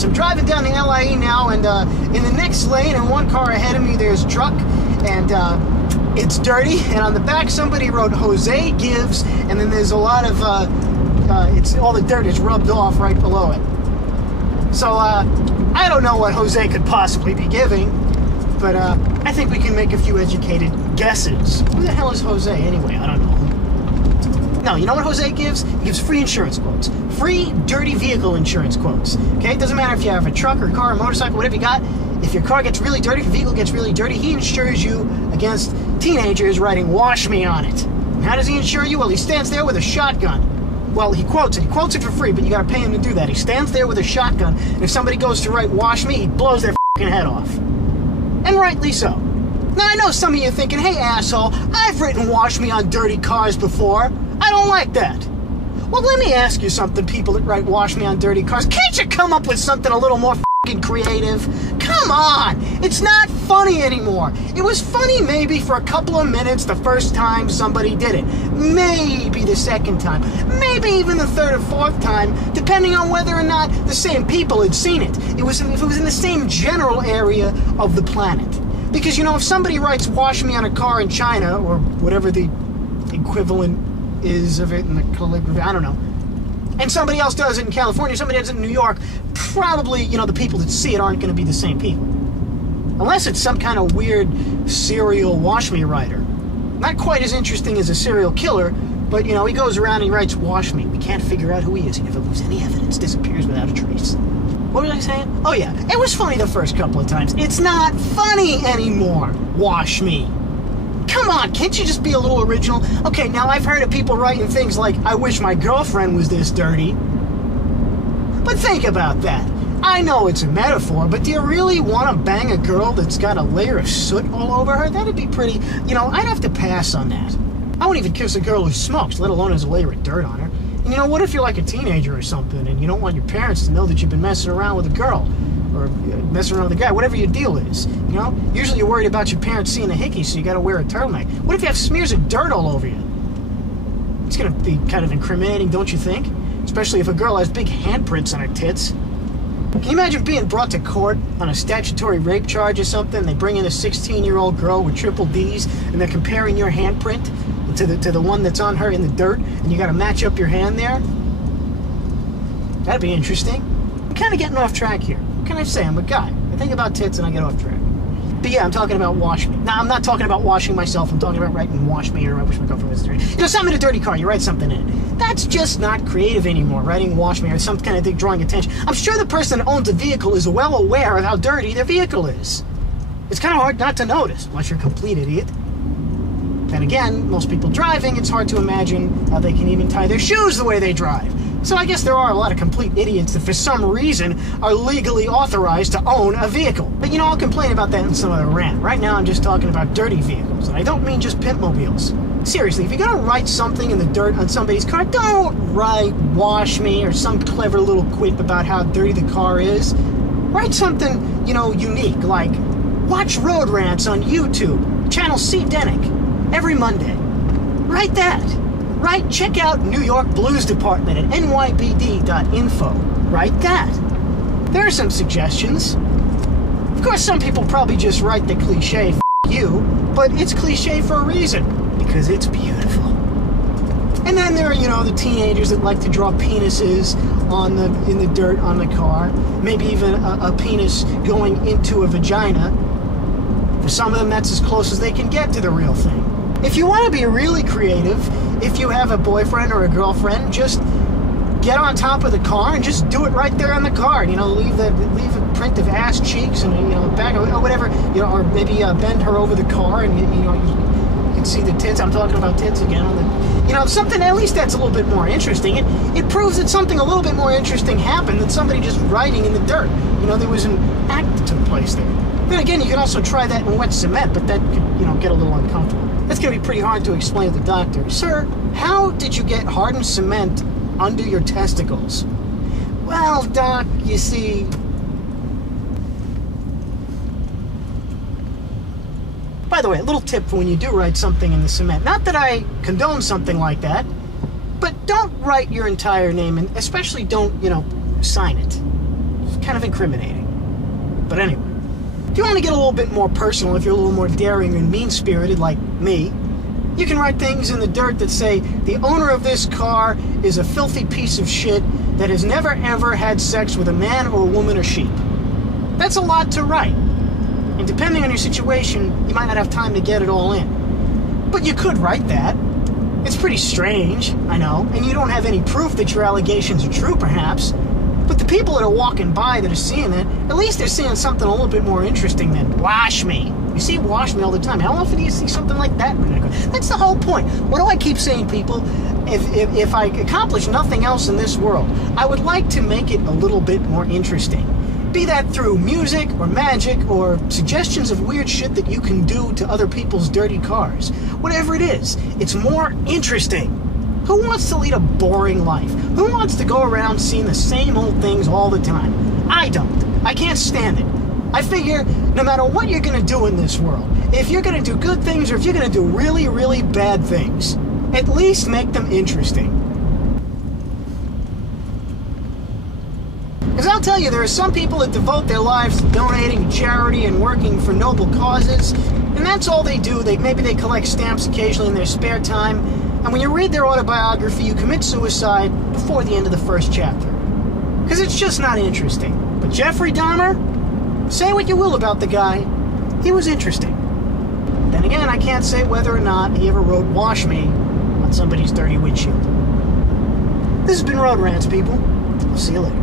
So I'm driving down the LIE now, and in the next lane, and one car ahead of me, there's a truck, and it's dirty, and on the back somebody wrote Jose gives, and then there's a lot of it's all the dirt is rubbed off right below it. So I don't know what Jose could possibly be giving, but I think we can make a few educated guesses. Who the hell is Jose anyway? I don't know. No, you know what Jose gives? He gives free insurance quotes. Free dirty vehicle insurance quotes. Okay? It doesn't matter if you have a truck or a car or motorcycle, whatever you got. If your car gets really dirty, if your vehicle gets really dirty, he insures you against teenagers writing "wash me" on it. And how does he insure you? Well, he stands there with a shotgun. Well, he quotes it. He quotes it for free, but you gotta pay him to do that. He stands there with a shotgun, and if somebody goes to write "wash me," he blows their f***ing head off. And rightly so. Now, I know some of you are thinking, hey, asshole, I've written "wash me" on dirty cars before. I don't like that. Well, let me ask you something, people that write "wash me" on dirty cars. Can't you come up with something a little more f***ing creative? Come on! It's not funny anymore. It was funny maybe for a couple of minutes the first time somebody did it. Maybe the second time. Maybe even the third or fourth time, depending on whether or not the same people had seen it. If it was in the same general area of the planet. Because, you know, if somebody writes "wash me" on a car in China, or whatever the equivalent is of it in the calligraphy, I don't know, and somebody else does it in California, somebody does it in New York, probably, you know, the people that see it aren't going to be the same people. Unless it's some kind of weird serial "wash me" writer. Not quite as interesting as a serial killer, but, you know, he goes around and he writes "wash me." We can't figure out who he is. He never leaves any evidence, disappears without a trace. What was I saying? Oh yeah, it was funny the first couple of times. It's not funny anymore. "Wash me." Come on, can't you just be a little original? Okay, now I've heard of people writing things like, "I wish my girlfriend was this dirty." But think about that. I know it's a metaphor, but do you really want to bang a girl that's got a layer of soot all over her? That'd be pretty, you know, I'd have to pass on that. I wouldn't even kiss a girl who smokes, let alone has a layer of dirt on her. And you know, what if you're like a teenager or something, and you don't want your parents to know that you've been messing around with a girl? Or messing around with a guy, whatever your deal is, you know? Usually you're worried about your parents seeing a hickey, so you gotta wear a turtleneck. What if you have smears of dirt all over you? It's gonna be kind of incriminating, don't you think? Especially if a girl has big handprints on her tits. Can you imagine being brought to court on a statutory rape charge or something? They bring in a 16-year-old girl with triple D's, and they're comparing your handprint to the one that's on her in the dirt, and you gotta match up your hand there? That'd be interesting. I'm kind of getting off track here. What can I say? I'm a guy. I think about tits and I get off track. But yeah, I'm talking about "wash me." Now, I'm not talking about washing myself. I'm talking about writing "wash me" or "I wish my girlfriend was dirty." You know, something in a dirty car, you write something in it. That's just not creative anymore, writing "wash me" or some kind of thing drawing attention. I'm sure the person that owns a vehicle is well aware of how dirty their vehicle is. It's kind of hard not to notice, unless you're a complete idiot. Then again, most people driving, it's hard to imagine how they can even tie their shoes the way they drive. So I guess there are a lot of complete idiots that for some reason are legally authorized to own a vehicle. But you know, I'll complain about that in some other rant. Right now I'm just talking about dirty vehicles, and I don't mean just pimpmobiles. Seriously, if you're gonna write something in the dirt on somebody's car, don't write "wash me" or some clever little quip about how dirty the car is. Write something, you know, unique, like "watch road rants on YouTube, channel C. Denick, every Monday." Write that. Right, check out New York Blues Department at nybd.info. Write that. There are some suggestions. Of course, some people probably just write the cliche, "F you," but it's cliche for a reason, because it's beautiful. And then there are, you know, the teenagers that like to draw penises in the dirt on the car. Maybe even a penis going into a vagina. For some of them, that's as close as they can get to the real thing. If you want to be really creative, if you have a boyfriend or a girlfriend, just get on top of the car and just do it right there on the car. You know, leave a print of ass cheeks and, you know, back or whatever. You know, or maybe bend her over the car and you know you can see the tits. I'm talking about tits again. You know, something at least that's a little bit more interesting. It proves that something a little bit more interesting happened than somebody just writing in the dirt. You know, there was an act that took place there. Then again, you could also try that in wet cement, but that could, you know, get a little uncomfortable. That's going to be pretty hard to explain to the doctor. "Sir, how did you get hardened cement under your testicles?" "Well, Doc, you see..." By the way, a little tip for when you do write something in the cement. Not that I condone something like that, but don't write your entire name, and especially don't, you know, sign it. kind of incriminating. But anyway, if you want to get a little bit more personal, if you're a little more daring and mean-spirited like me, you can write things in the dirt that say, the owner of this car is a filthy piece of shit that has never ever had sex with a man or a woman or sheep. That's a lot to write. And depending on your situation, you might not have time to get it all in. But you could write that. It's pretty strange, I know, and you don't have any proof that your allegations are true, perhaps. But the people that are walking by that are seeing it, at least they're seeing something a little bit more interesting than wash me. You see wash me all the time. How often do you see something like that? That's the whole point. What do I keep saying, people? If I accomplish nothing else in this world, I would like to make it a little bit more interesting. Be that through music or magic or suggestions of weird shit that you can do to other people's dirty cars. Whatever it is, it's more interesting. Who wants to lead a boring life? Who wants to go around seeing the same old things all the time? I don't. I can't stand it. I figure no matter what you're going to do in this world, if you're going to do good things or if you're going to do really, really bad things, at least make them interesting. Because I'll tell you, there are some people that devote their lives to donating to charity and working for noble causes, and that's all they do. Maybe they collect stamps occasionally in their spare time, and when you read their autobiography, you commit suicide before the end of the first chapter. Because it's just not interesting. But Jeffrey Dahmer, say what you will about the guy, he was interesting. Then again, I can't say whether or not he ever wrote "Wash Me" on somebody's dirty windshield. This has been Road Rants, people. I'll see you later.